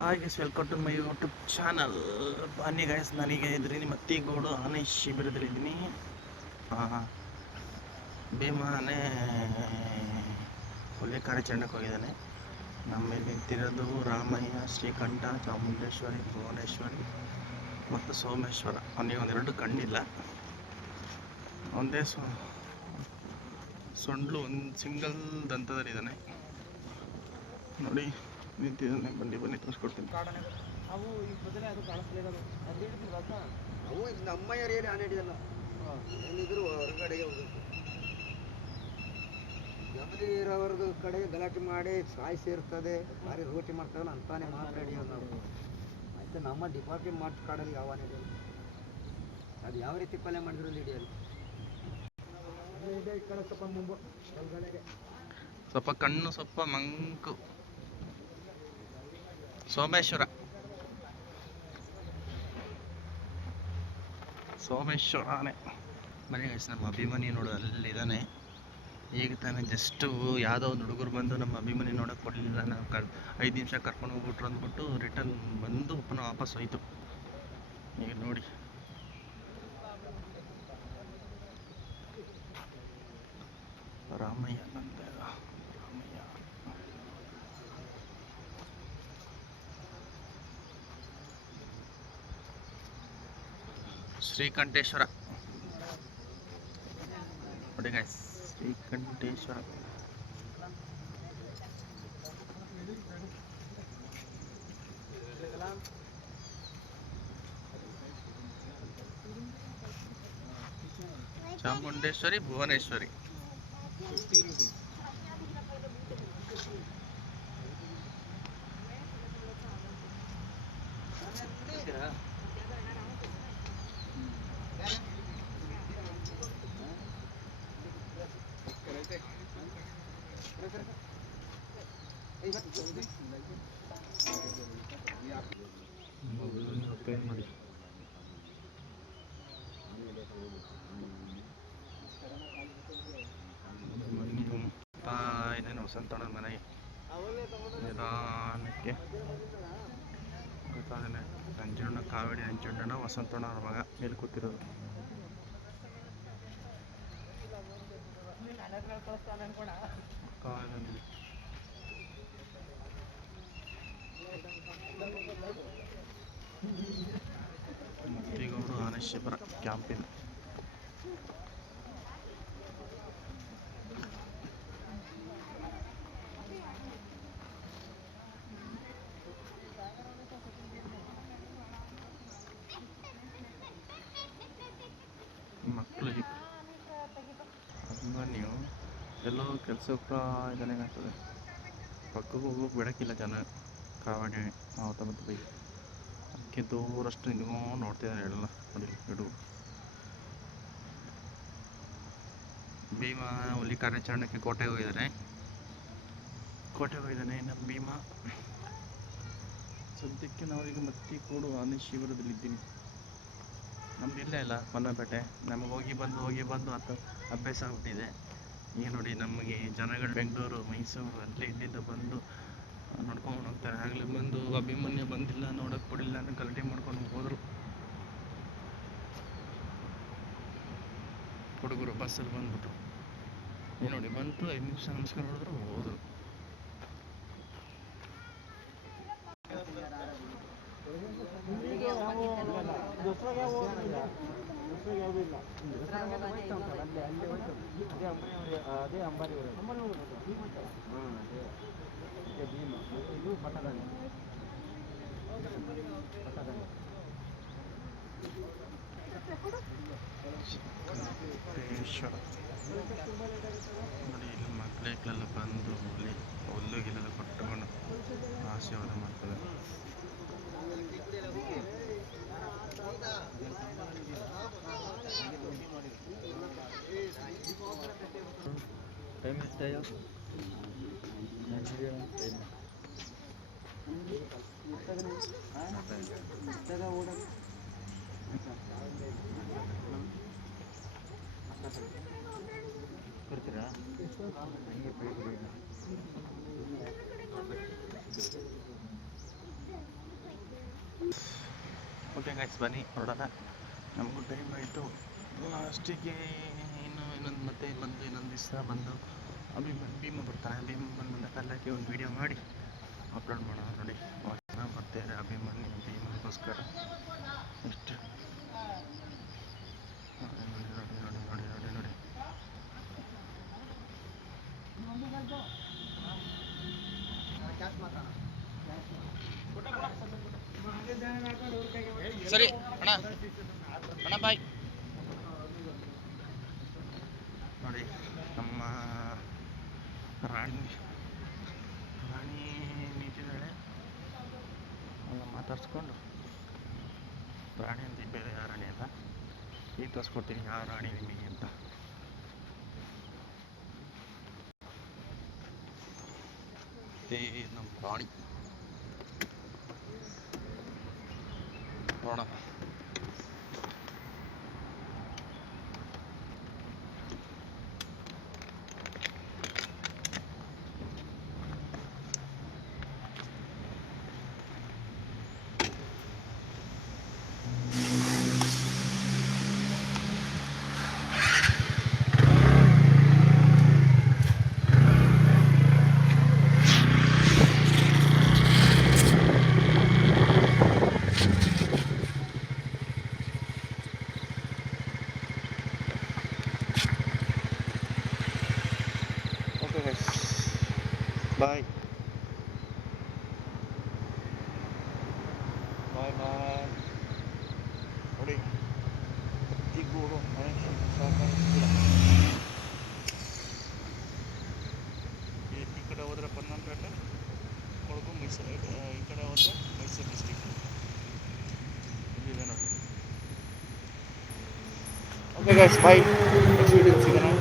Hi guys, welcome to my YouTube channel. ಬನ್ನಿ guys, ನನಗೆ ಇದ್ರಿ ನಿಮ್ಮ ಅತ್ತಿಗೋಡು ಆನೆ ಶಿಬಿರದಲ್ಲಿದ್ದೀನಿ. ಭೀಮಾನೆ ಹುಲಿ ಕಾರ್ಯಾಚರಣೆಗೆ ಹೋಗಿದ್ದಾನೆ. ನಮ್ಮಲ್ಲಿ ನಿಂತಿರೋದು ರಾಮಯ್ಯ, ಶ್ರೀಕಂಠ, ಚಾಮುಂಡೇಶ್ವರಿ, ಭುವನೇಶ್ವರಿ ಮತ್ತು ಸೋಮೇಶ್ವರ. ಅವನಿಗೆ ಒಂದೆರಡು ಕಣ್ಣಿಲ್ಲ, ಒಂದೇ ಸೊಂಡ್ಲು ಒಂದು ಸಿಂಗಲ್ ದಂತದಲ್ಲಿದ್ದಾನೆ ನೋಡಿ, ನಿಂತಿದ್ದಾನೆ. ಬನ್ನಿ ತೋರಿಸ್ಕೊಡ್ತೀನಿ. ಅವು ಈಗ ಬದಲೇ ಅದು ಕಾಣಿಸ್ಲಿರೋದು ಅದು ಹಿಡಿದಿಲ್ವಾ? ಅವು ನಮ್ಮ ಏರಿಯಲ್ಲಿ ಆನೆ ಹಿಡಿಯಲ್ಲ, ಏನಿದ್ರು ಹೊರಗಡೆಗೆ ಹೋಗುತ್ತೆ. ಜಮಲಿ ಇರೋವರೆಗೂ ಕಡೆಗೆ ಗಲಾಟೆ ಮಾಡಿ ಸಾಯಿಸಿರ್ತದೆ, ಭಾರಿ ರೋಟಿ ಮಾಡ್ತಾವಲ್ಲ ಅಂತಾನೆ ಮಾತ್ರ ಹಿಡಿಯೋದು ನಾವು. ಮತ್ತು ನಮ್ಮ ಡಿಪಾರ್ಟ್ಮೆಂಟ್ ಕಾಡಲ್ಲಿ ಯಾವ ಆನೆ ಹಿಡಿಯಲ್ಲ. ಅದು ಯಾವ ರೀತಿ ಕೊಲೆ ಮಾಡಿದ್ರು ಹಿಡಿಯಲ್ಲ. ಈ ಕಡೆ ಸ್ವಲ್ಪ ಒಳಗಡೆಗೆ ಸ್ವಲ್ಪ ಕಣ್ಣು ಸ್ವಲ್ಪ ಮಂಕು. ಸೋಮೇಶ್ವರ ಆನೆ. ಬನ್ನಿ ಗೈಸ್, ನಮ್ಮ ಅಭಿಮನ್ಯು ನೋಡೋದು ಅಲ್ಲಿದ್ದಾನೆ. ಈಗ ತಾನೇ ಜಸ್ಟು ಯಾವುದೋ ಒಂದು ಹುಡುಗರು ಬಂದು ನಮ್ಮ ಅಭಿಮನ್ಯು ನೋಡೋಕೆ ಕೊಡಲಿಲ್ಲ. ನಾವು 5 ನಿಮಿಷ ಕರ್ಕೊಂಡು ಹೋಗ್ಬಿಟ್ರು ಅಂದ್ಬಿಟ್ಟು ರಿಟರ್ನ್ ಬಂದು ಪುನಃ ವಾಪಸ್ ಹೋಯ್ತು. ಈಗ ನೋಡಿ, ರಾಮಯ್ಯ ಶ್ರೀಕಂಠೇಶ್ವರ ನೋಡಿ ಗೈಸ್, ಶ್ರೀಕಂಠೇಶ್ವರ. ಚಾಮುಂಡೇಶ್ವರಿ, ಭುವನೇಶ್ವರಿ. ಇದೇನು ವಸಂತಣ್ಣನ ಮನೆಗೆ ನಿಧಾನಕ್ಕೆ ಗೊತ್ತಾಗಲ್ಲ. ನಂಜುಂಡ ಕಾವೇರಿ ನಂಜುಂಡನ ವಸಂತಣ್ಣವ್ರ ಮಗ ಮೇಲೆ ಕೂತಿರೋದು. ಮತ್ತಿಗೌಡು ಆನೆ ಶಿಬಿರ ಕ್ಯಾಂಪಿನ ಮಕ್ಕಳಿಗೆ ಅಭಿಮನ್ಯು ಎಲ್ಲೋ ಕೆಲಸಕ್ಕೆ ಇದ್ದಾನೆ ಆಗ್ತದೆ. ಪಕ್ಕಕ್ಕೆ ಹೋಗೋಕೆ ಬಿಡೋಕ್ಕಿಲ್ಲ ಜನ. ಕಾವಡಿ ಮಾವತ ಮತ್ತು ಬೈ ಅದಕ್ಕೆ ದೂರಷ್ಟು ನಿಂತ್ಕೊಂಡು ನೋಡ್ತಿದ್ದಾನೆ. ಹೇಳಲ್ಲ ನೋಡಿ ಹುಡುಗರು. ಭೀಮ ಹುಲಿ ಕಾರ್ಯಾಚರಣೆಗೆ ಕೋಟೆಗೆ ಹೋಗಿದ್ದಾನೆ. ನಮ್ಮ ಭೀಮ. ಸದ್ಯಕ್ಕೆ ನಾವೀಗ ಮತ್ತಿಗೋಡು ಆನೆ ಶಿಬಿರದಲ್ಲಿದ್ದೀನಿ. ನಮ್ದು ಇಲ್ಲೇ ಇಲ್ಲ ಪನ್ನಪೇಟೆ. ನಮಗೆ ಹೋಗಿ ಬಂದು ಅಭ್ಯಾಸ ಆಗ್ಬಿಟ್ಟಿದೆ. ಈಗ ನೋಡಿ, ನಮಗೆ ಜನಗಳು ಬೆಂಗಳೂರು, ಮೈಸೂರು ಅಲ್ಲಿ ಇಲ್ಲಿಂದ ಬಂದು ನೋಡ್ಕೊಂಡು ಹೋಗ್ತಾರೆ. ಆಗಲೇ ಬಂದು ಅಭಿಮನ್ಯು ಬಂದಿಲ್ಲ, ನೋಡೋಕೆ ಕೊಡಿಲ್ಲ ಅಂತ ಗಲಾಟೆ ಮಾಡ್ಕೊಂಡು ಹೋದರು ಹುಡುಗರು. ಬಸ್ಸಲ್ಲಿ ಬಂದ್ಬಿಟ್ಟು ಏನು ನೋಡಿ, ಬಂತು 5 ನಿಮಿಷ ನಮಸ್ಕಾರ ನೋಡಿದ್ರು ಹೋದರು. ಅದೇ ಅಂಬಾರಿ ಇದು ಪಟ್ಟದಾನೆ ನೋಡಿ, ಇಲ್ಲಿ ಮಕ್ಕಳೆಲ್ಲ ಬಂದು ಹುಲ್ಲುಗಿಲೆಲ್ಲ ಕೊಟ್ಟುಕೊಂಡು ಆಶೀರ್ವಾದ ಮಾಡ್ತಾರೆ. ಟೈಮ್ ಎಷ್ಟಾಯೋ? ಕೊಡ್ತೀರಾ? ಹಂಗೆ ಓಕೆ ಗೈಸ್, ಬನ್ನಿ ಹೊರಡೋಣ. ನಮಗೂ ಟೈಮ್ ಆಯಿತು. ಲಾಸ್ಟಿಗೆ ಇನ್ನೊಂದು ದಿವಸ ಬಂದು ಭೀಮ ಬರ್ತಾನೆ. ಭೀಮ ಬಂದ ಕಲ್ಲಕ್ಕೆ ಒಂದು ವೀಡಿಯೋ ಮಾಡಿ ಅಪ್ಲೋಡ್ ಮಾಡೋಣ. ನೋಡಿ ಚೆನ್ನಾಗಿ ಬರ್ತಾರೆ ಭೀಮಗೋಸ್ಕರ ಎಷ್ಟು ನೋಡಿ. ಸರಿ ಅಣ್ಣ ಬಾಯ್. ನೋಡಿ ನಮ್ಮ ರಾಣಿ ನಿಂತಿದ್ದಾಳೆ. ಎಲ್ಲ ಮಾತಾಡ್ಸ್ಕೊಂಡು ರಾಣಿ ಅಂತ ಬೇರೆ ಯಾವ ರಾಣಿ ಅಲ್ಲ, ಈಗ ತೋರಿಸ್ಕೊಡ್ತೀನಿ ಯಾವ ರಾಣಿ ನಿಮಗೆ ಅಂತ. ನಮ್ಮ ರಾಣಿ ನೋಡೋಣ. ಬಾಯ್ ಬಾಯ್ ಬಾಯ್. ನೋಡಿ ಹತ್ತಿಗೂಡು ಈ ಕಡೆ ಹೋದ್ರೆ ಪನ್ನಂಪೇಟೆ, ಕೊಡಗು ಮೈಸೂರು, ಈ ಕಡೆ ಹೋದ್ರೆ ಮೈಸೂರು ಡಿಸ್ಟಿಕ್. ಇಲ್ಲಿದೆ ನೋಡಿ. ಓಕೆ ಗೈಸ್, ಬಾಯ್. ನೆಕ್ಸ್ಟ್ ವಿಡಿಯೋ ಸಿಗೋಣ.